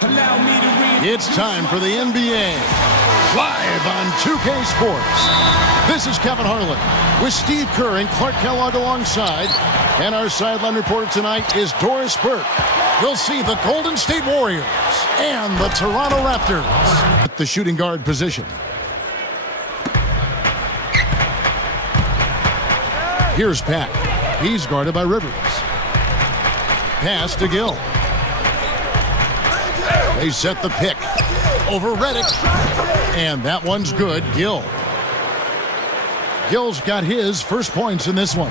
It's time for the NBA, live on 2K Sports. This is Kevin Harlan with Steve Kerr and Clark Kellogg alongside. And our sideline reporter tonight is Doris Burke. We'll see the Golden State Warriors and the Toronto Raptors at the shooting guard position. Here's Pat. He's guarded by Rivers. Pass to Gill. They set the pick over Reddick. And that one's good. Gill. Gill's got his first points in this one.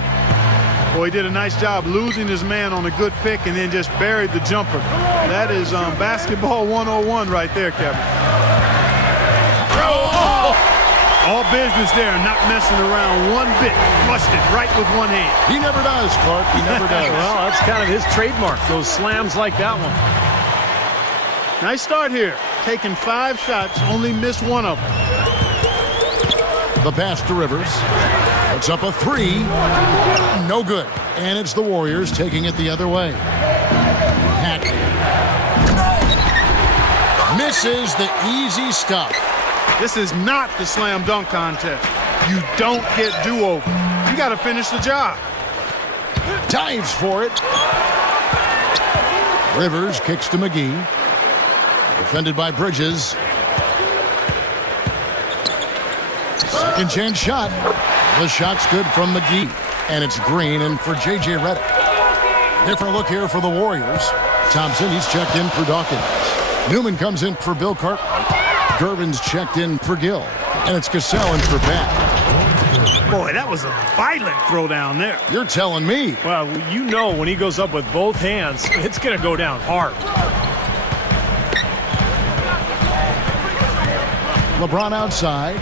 Boy, he did a nice job losing his man on a good pick and then just buried the jumper. That is basketball 101 right there, Kevin. Oh! All business there, not messing around one bit. Flushed it right with one hand. He never does, Clark. He never does. Well, that's kind of his trademark, those slams like that one. Nice start here. Taking 5 shots, only missed one of them. The pass to Rivers. Puts up a 3. No good. And it's the Warriors taking it the other way. Hack. Misses the easy stuff. This is not the slam dunk contest. You don't get do-over. You got to finish the job. Dives for it. Rivers kicks to McGee. Defended by Bridges. Second chance shot. The shot's good from McGee. And it's Green in for J.J. Redick. Different look here for the Warriors. Thompson, he's checked in for Dawkins. Newman comes in for Bill Cartwright. Gervin's checked in for Gill. And it's Cassell in for Pat. Boy, that was a violent throw down there. You're telling me. Well, you know when he goes up with both hands, it's going to go down hard. LeBron outside.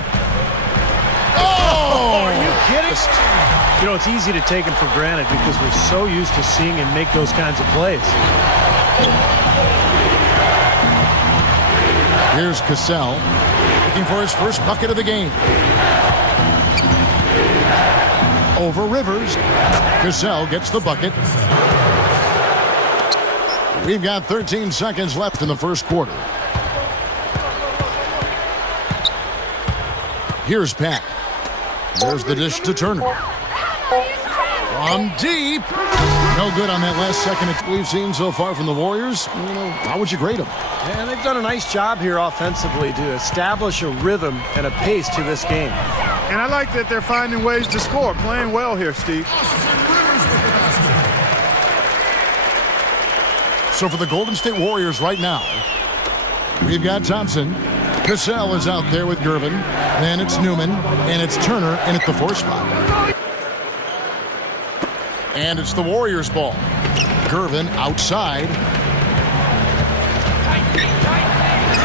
Oh! Are you kidding? You know, it's easy to take him for granted because we're so used to seeing him make those kinds of plays. Here's Cassell looking for his first bucket of the game. Over Rivers. Cassell gets the bucket. We've got 13 seconds left in the first quarter. Here's Pat. There's the dish to Turner. From deep. No good on that last second we've seen so far from the Warriors. How would you grade them? And they've done a nice job here offensively to establish a rhythm and a pace to this game. And I like that they're finding ways to score. Playing well here, Steve. So for the Golden State Warriors right now, we've got Thompson. Cassell is out there with Gervin. Then it's Newman. And it's Turner in at the 4 spot. And it's the Warriors' ball. Gervin outside.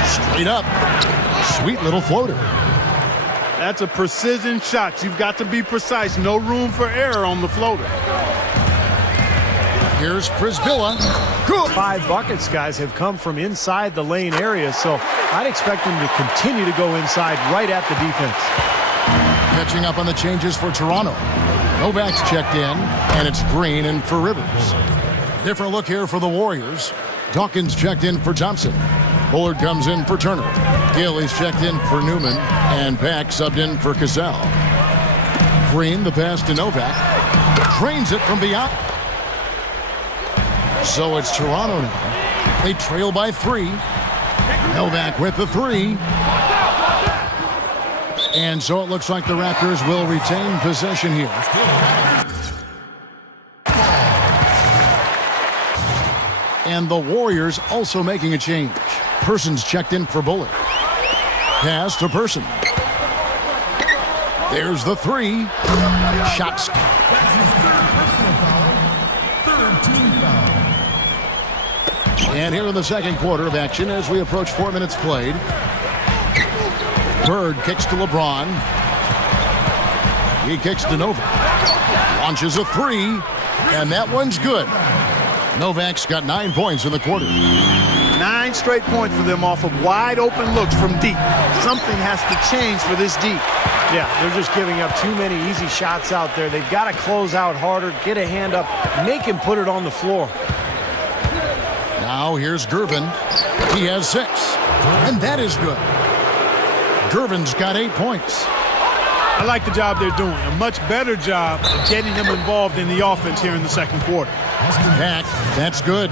Straight up. Sweet little floater. That's a precision shot. You've got to be precise. No room for error on the floater. Here's Prisbilla. Good. 5 buckets, guys, have come from inside the lane area, so I'd expect them to continue to go inside right at the defense. Catching up on the changes for Toronto. Novak's checked in, and it's Green in for Rivers. Different look here for the Warriors. Dawkins checked in for Thompson. Bullard comes in for Turner. Gill is checked in for Newman, and Pack subbed in for Cassell. Green, the pass to Novak. Drains it from beyond. So it's Toronto now. They trail by 3. Novak with the 3. And so it looks like the Raptors will retain possession here. And the Warriors also making a change. Person's checked in for Bullard. Pass to Person. There's the 3. Shots. And here in the second quarter of action as we approach 4 minutes played. Bird kicks to LeBron. He kicks to Novak. Launches a 3. And that one's good. Novak's got 9 points in the quarter. 9 straight points for them off of wide open looks from deep. Something has to change for this deep. Yeah, they're just giving up too many easy shots out there. They've got to close out harder, get a hand up, make him put it on the floor. Now here's Gervin. He has 6. And that is good. Gervin's got 8 points. I like the job they're doing. A much better job of getting him involved in the offense here in the second quarter. Back. That's good.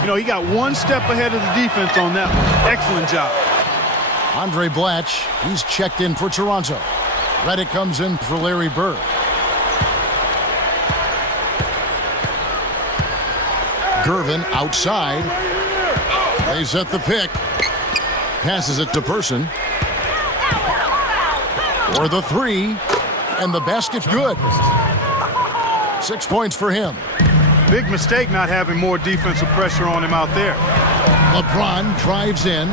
You know, he got one step ahead of the defense on that one. Excellent job. Andre Blatch, he's checked in for Toronto. Reddick comes in for Larry Bird. Gervin outside. They set the pick. Passes it to Person. For the 3. And the basket good. 6 points for him. Big mistake not having more defensive pressure on him out there. LeBron drives in.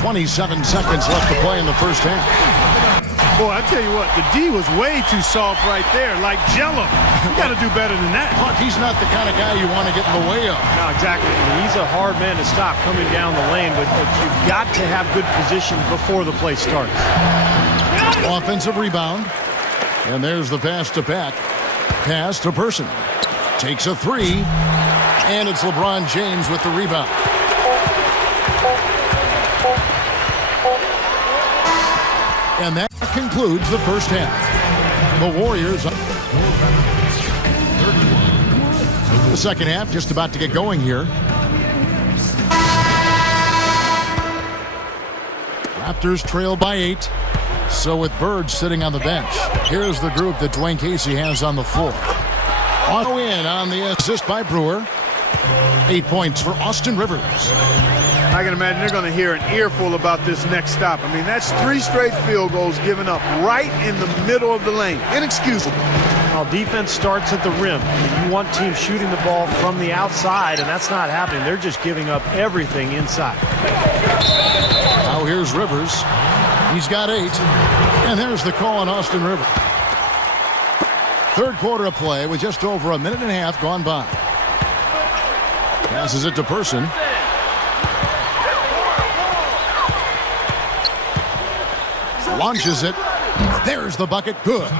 27 seconds left to play in the first half. Boy, I tell you what, the D was way too soft right there, like Jello. You got to do better than that. Mark, he's not the kind of guy you want to get in the way of. No, exactly. I mean, he's a hard man to stop coming down the lane, but you've got to have good position before the play starts. Offensive rebound. And there's the pass to Pat. Pass to Person. Takes a 3. And it's LeBron James with the rebound. And that concludes the first half. The Warriors. The second half just about to get going here. Raptors trail by 8. So with Bird sitting on the bench, here's the group that Dwayne Casey has on the floor. Auto in on the assist by Brewer. 8 points for Austin Rivers. I can imagine they're going to hear an earful about this next stop. I mean, that's 3 straight field goals given up right in the middle of the lane. Inexcusable. Well, defense starts at the rim. You want teams shooting the ball from the outside, and that's not happening. They're just giving up everything inside. Now here's Rivers. He's got 8. And there's the call on Austin Rivers. Third quarter of play with just over a minute and a half gone by. Passes it to Person. Launches it. There's the bucket. Good.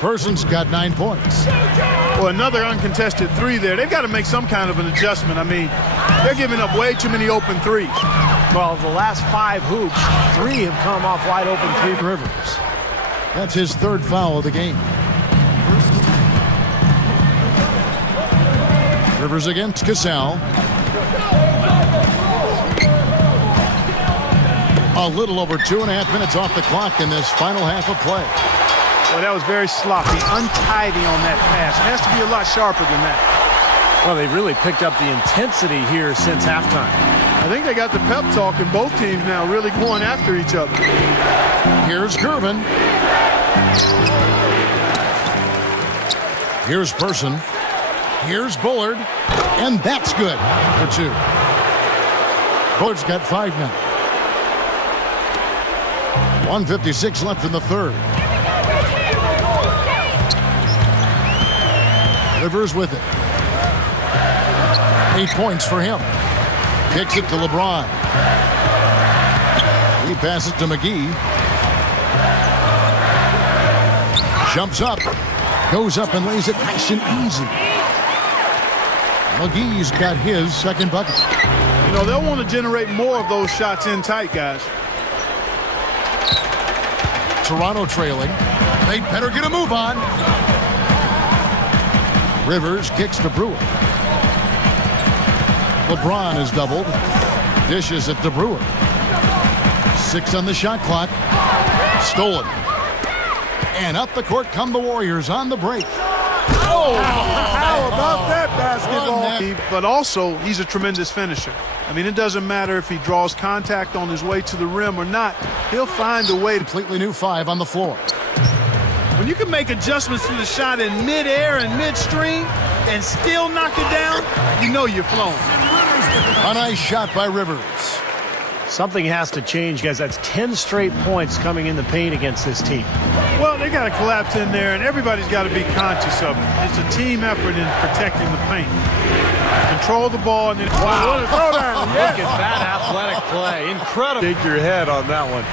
Person's got 9 points. Well, another uncontested 3 there. They've got to make some kind of an adjustment. I mean, they're giving up way too many open 3s. Well, the last 5 hoops, 3 have come off wide open 3. Rivers. That's his 3rd foul of the game. Rivers against Cassell. A little over 2.5 minutes off the clock in this final half of play. Well, that was very sloppy, untidy on that pass. It has to be a lot sharper than that. Well, they've really picked up the intensity here since halftime. I think they got the pep talk in both teams now, really going after each other. Here's Gervin. Here's Person. Here's Bullard. And that's good for 2. Bullard's got 5 now. 1:56 left in the third. Rivers with it. 8 points for him. Kicks it to LeBron. He passes it to McGee. Jumps up. Goes up and lays it nice and easy. McGee's got his second bucket. You know, they'll want to generate more of those shots in tight, guys. Toronto trailing. They'd better get a move on. Rivers kicks to Brewer. LeBron is doubled. Dishes it to Brewer. 6 on the shot clock. Stolen. And up the court come the Warriors on the break. Oh, how about that basketball? But also, he's a tremendous finisher. I mean, it doesn't matter if he draws contact on his way to the rim or not. He'll find a way to Completely new 5 on the floor. When you can make adjustments to the shot in midair and midstream and still knock it down, you know you're flowing. A nice shot by Rivers. Something has to change, guys. That's 10 straight points coming in the paint against this team. Well, they got to collapse in there, and everybody's got to be conscious of it. It's a team effort in protecting the paint. Control the ball, and then what a throwdown. Look at that athletic play. Incredible. Shake your head on that one.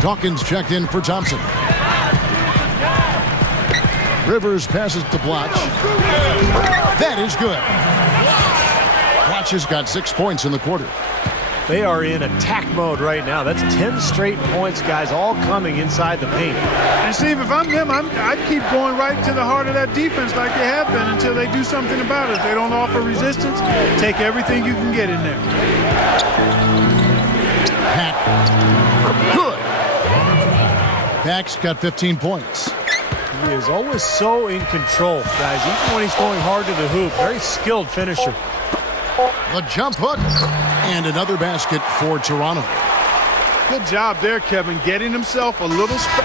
Dawkins checked in for Thompson. Rivers passes to Blotch. That is good. Blotch has got 6 points in the quarter. They are in attack mode right now. That's 10 straight points, guys, all coming inside the paint. And Steve, if I'm them, I'd keep going right to the heart of that defense like they have been until they do something about it. If they don't offer resistance, take everything you can get in there. Pack. Good. Pack's got 15 points. He is always so in control, guys, even when he's going hard to the hoop. Very skilled finisher. The jump hook. And another basket for Toronto. Good job there, Kevin, getting himself a little space.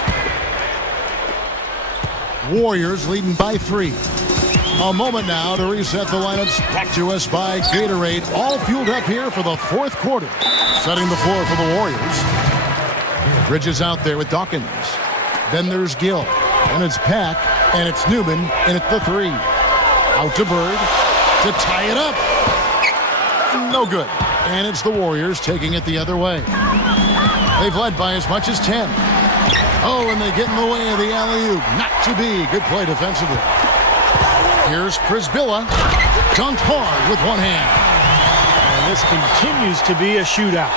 Warriors leading by 3. A moment now to reset the lineups. Back to us by Gatorade. All fueled up here for the fourth quarter. Setting the floor for the Warriors. Bridges out there with Dawkins. Then there's Gill. And it's Pack. And it's Newman in at the 3. Out to Bird to tie it up. No good. And it's the Warriors taking it the other way. They've led by as much as 10. Oh, and they get in the way of the alley-oop. Not to be. Good play defensively. Here's Przybilla. Dunked hard with one hand. And this continues to be a shootout.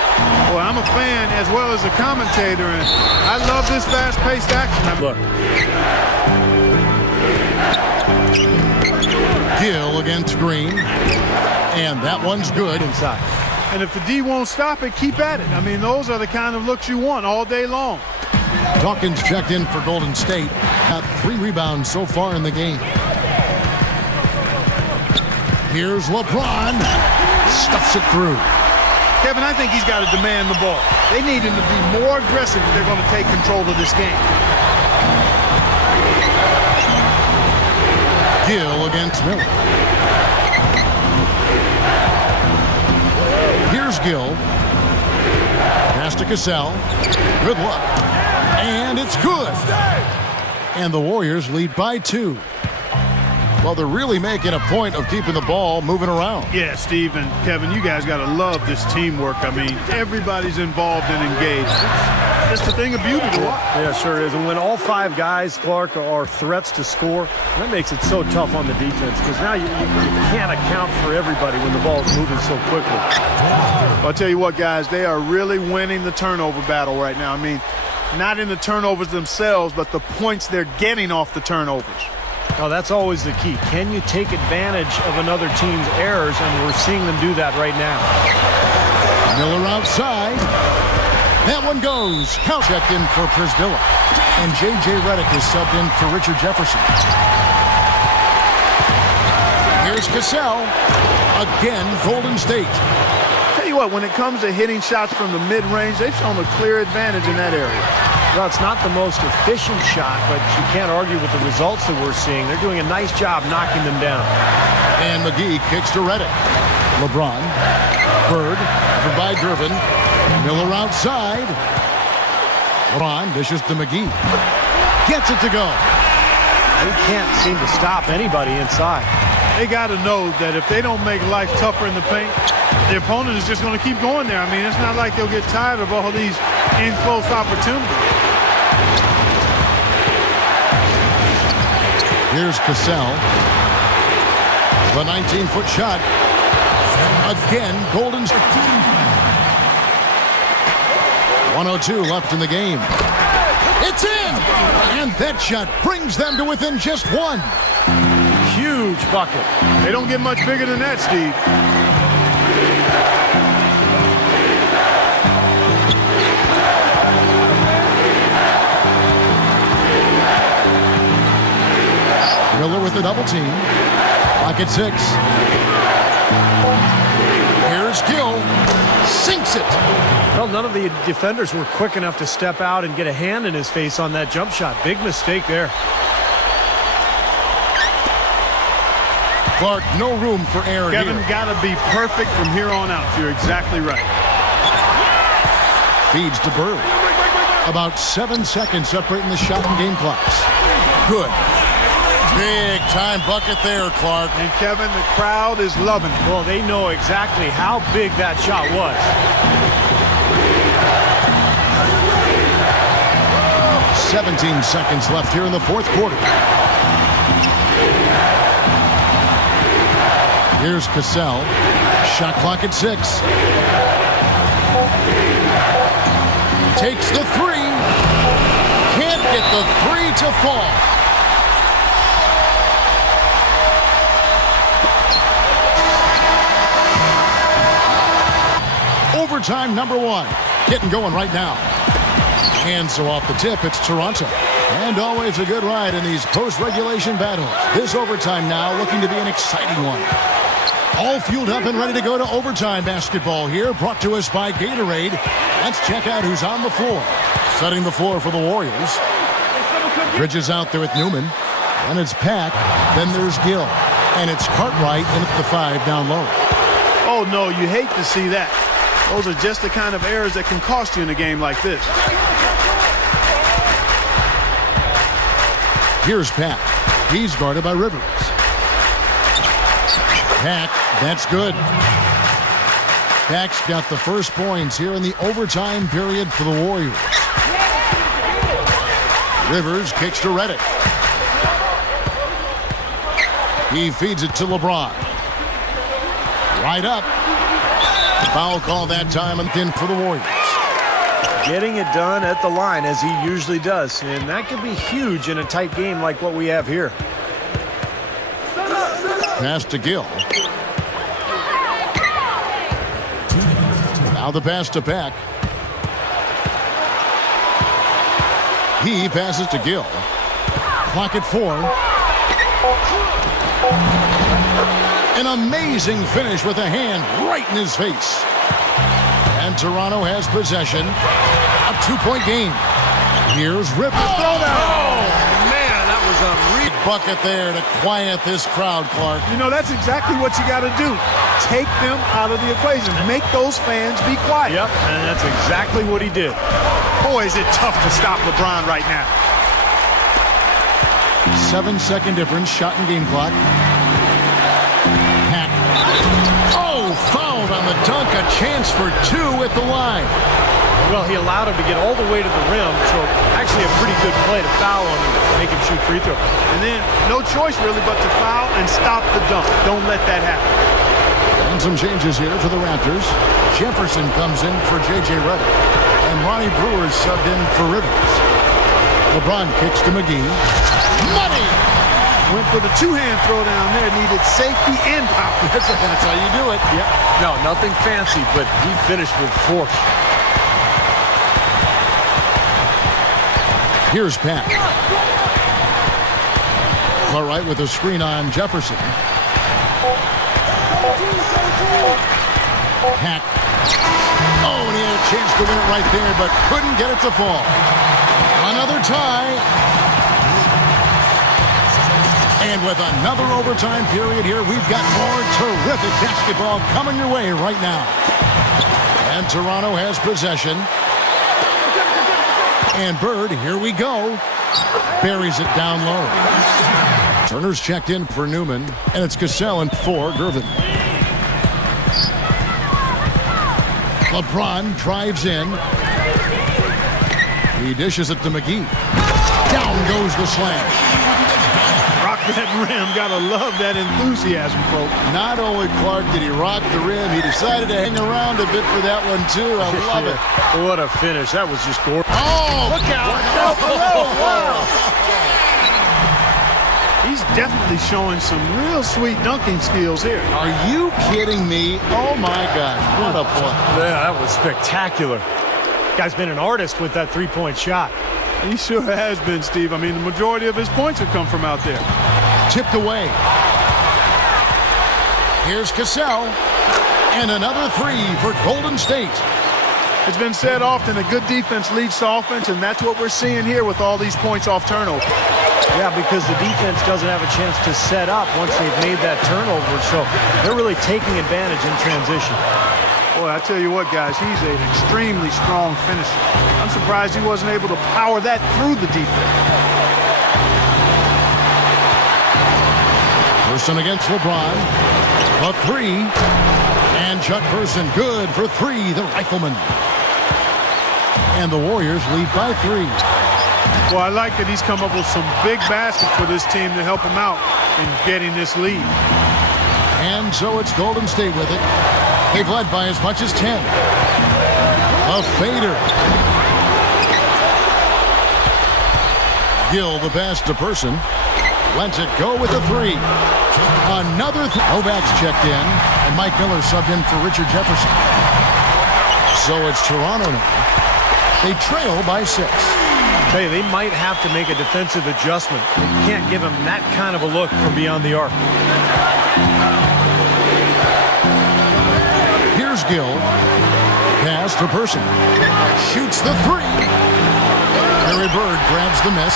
Well, I'm a fan as well as a commentator, and I love this fast-paced action. Look. Gill against Green. And that one's good. Inside. And if the D won't stop it, keep at it. I mean, those are the kind of looks you want all day long. Dawkins checked in for Golden State. Got 3 rebounds so far in the game. Here's LeBron. Stuffs it through. Kevin, I think he's got to demand the ball. They need him to be more aggressive if they're going to take control of this game. Gill against Miller. Here's Gill. Pass to Cassell. Good luck. And it's good. And the Warriors lead by 2. Well, they're really making a point of keeping the ball moving around. Yeah, Steve and Kevin, you guys got to love this teamwork. I mean, everybody's involved and engaged. It's just a thing of beauty to watch. Yeah, sure is. And when all 5 guys, Clark, are threats to score, that makes it so tough on the defense because now you can't account for everybody when the ball is moving so quickly. Well, I'll tell you what, guys, they are really winning the turnover battle right now. I mean, not in the turnovers themselves, but the points they're getting off the turnovers. Oh, that's always the key. Can you take advantage of another team's errors? And we're seeing them do that right now. Miller outside. That one goes. Count checked in for Przybilla. And J.J. Redick is subbed in for Richard Jefferson. Here's Cassell. Again, Golden State. Tell you what, when it comes to hitting shots from the mid-range, they've shown a clear advantage in that area. Well, it's not the most efficient shot, but you can't argue with the results that we're seeing. They're doing a nice job knocking them down. And McGee kicks to Redick. LeBron. Bird. Covered by Gervin. Miller outside. LeBron dishes to McGee. Gets it to go. They can't seem to stop anybody inside. They got to know that if they don't make life tougher in the paint, the opponent is just going to keep going there. I mean, it's not like they'll get tired of all these in-close opportunities. Here's Cassell. The 19-foot shot. Again, Golden State. 1:02 left in the game. It's in! And that shot brings them to within just 1. Huge bucket. They don't get much bigger than that, Steve. Miller with the double team. Clock at 6. Here's Gill. Sinks it. Well, none of the defenders were quick enough to step out and get a hand in his face on that jump shot. Big mistake there. Clark, no room for error Kevin, here. got to be perfect from here on out. You're exactly right. Feeds to Bird. About 7 seconds separating the shot and game clocks. Good. Big time bucket there, Clark. And Kevin, the crowd is loving it. Well, they know exactly how big that shot was. 17 seconds left here in the fourth quarter. Here's Cassell. Shot clock at 6. Takes the 3. Can't get the 3 to fall. Overtime number 1. Getting going right now. And so off the tip, it's Toronto. And always a good ride in these post-regulation battles. This overtime now looking to be an exciting one. All fueled up and ready to go to overtime basketball here, brought to us by Gatorade. Let's check out who's on the floor. Setting the floor for the Warriors. Bridges out there with Newman. And it's Pack. Then there's Gill. And it's Cartwright in at the 5 down low. Oh, no, you hate to see that. Those are just the kind of errors that can cost you in a game like this. Here's Pack. He's guarded by Rivers. Pack, that's good. Pack's got the first points here in the overtime period for the Warriors. Rivers kicks to Reddick. He feeds it to LeBron. Right up. Foul call that time and thin for the Warriors. Getting it done at the line as he usually does. And that could be huge in a tight game like what we have here. Pass to Gill. Now the pass to Pack. He passes to Gill. Clock at 4. An amazing finish with a hand right in his face. And Toronto has possession. A 2-point game. Here's Ripper. Oh, man, that was a real bucket there to quiet this crowd, Clark. You know, that's exactly what you got to do. Take them out of the equation. Make those fans be quiet. Yep, and that's exactly what he did. Boy, is it tough to stop LeBron right now. 7-second difference, shot and game clock. Pack. Oh, fouled on the dunk. A chance for 2 at the line. Well, he allowed him to get all the way to the rim, so actually a pretty good play to foul him and make him shoot free throw. And then no choice really but to foul and stop the dunk. Don't let that happen. And some changes here for the Raptors. Jefferson comes in for J.J. Redick. And Ronnie Brewer is subbed in for Rivers. LeBron kicks to McGee. Money! Went for the two-hand throw down there. Needed safety and power. That's how you do it. Yep. No, nothing fancy, but he finished with force. Here's Pat. Cartwright with a screen on Jefferson. Hack. Oh, and he had a chance to win it right there, but couldn't get it to fall. Another tie. And with another overtime period here, we've got more terrific basketball coming your way right now. And Toronto has possession. And Bird, here we go. Buries it down low. Turner's checked in for Newman, and it's Cassell in for Gervin. LeBron drives in. He dishes it to McGee. Down goes the slam. Rock that rim. Gotta love that enthusiasm, folks. Not only, Clark, did he rock the rim, he decided to hang around a bit for that one, too. I love it. What a finish. That was just gorgeous. Oh, look out. He's definitely showing some real sweet dunking skills here. Are you kidding me? Oh, my gosh. What a play. Yeah, that was spectacular. Guy's been an artist with that three-point shot. He sure has been, Steve. I mean, the majority of his points have come from out there. Tipped away. Here's Cassell. And another three for Golden State. It's been said often that good defense leads to offense, and that's what we're seeing here with all these points off turnover. Yeah, because the defense doesn't have a chance to set up once they've made that turnover, so they're really taking advantage in transition. Boy, I tell you what, guys, he's an extremely strong finisher. I'm surprised he wasn't able to power that through the defense. Person against LeBron. A three. And Chuck Person good for three, the Rifleman. And the Warriors lead by 3. Well, I like that he's come up with some big baskets for this team to help him out in getting this lead. And so it's Golden State with it. They've led by as much as 10. A fader. Gill, the pass to Person. Lets it go with a three. Another Novak's checked in, and Mike Miller subbed in for Richard Jefferson. So it's Toronto now. They trail by 6. Hey, they might have to make a defensive adjustment. They can't give him that kind of a look from beyond the arc. Here's Gill. Pass to Person. Shoots the three. Larry Bird grabs the miss.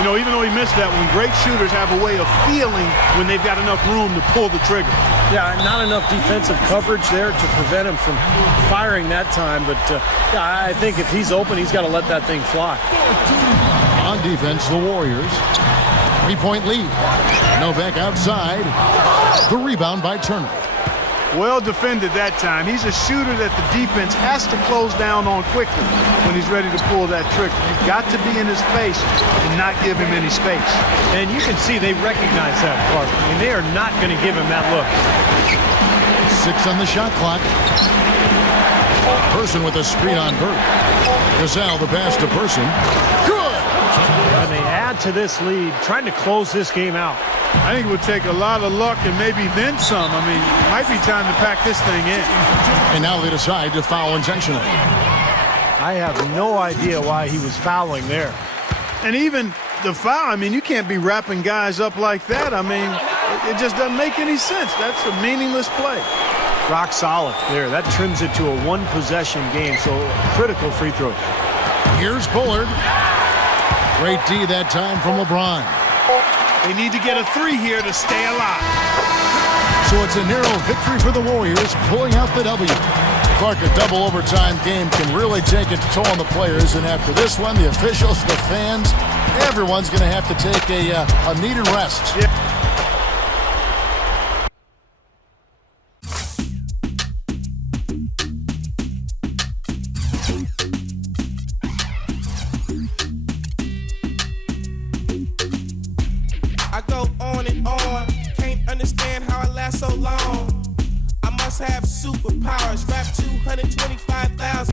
You know, even though he missed that one, great shooters have a way of feeling when they've got enough room to pull the trigger. Yeah, not enough defensive coverage there to prevent him from firing that time. But yeah, I think if he's open, he's got to let that thing fly. On defense, the Warriors. 3-point lead. Novak outside. The rebound by Turner. Well defended that time. He's a shooter that the defense has to close down on quickly when he's ready to pull that trigger. You've got to be in his face and not give him any space. And you can see they recognize that, Clark. I mean, they are not going to give him that look. 6 on the shot clock. Person with a screen on Bird. Gazelle, the pass to Person. Good! And they add to this lead, trying to close this game out. I think it would take a lot of luck and maybe then some. I mean, it might be time to pack this thing in. And now they decide to foul intentionally. I have no idea why he was fouling there. And even the foul, I mean, you can't be wrapping guys up like that. I mean, it just doesn't make any sense. That's a meaningless play. Rock solid there. That trims it to a one-possession game, so critical free throws. Here's Bullard. Great D that time from LeBron. They need to get a 3 here to stay alive. So it's a narrow victory for the Warriors, pulling out the W. Clark, a double overtime game can really take its toll on the players, and after this one, the officials, the fans, everyone's going to have to take a needed rest. Yeah. I go on and on, can't understand how I last so long. I must have superpowers, rap 225,000.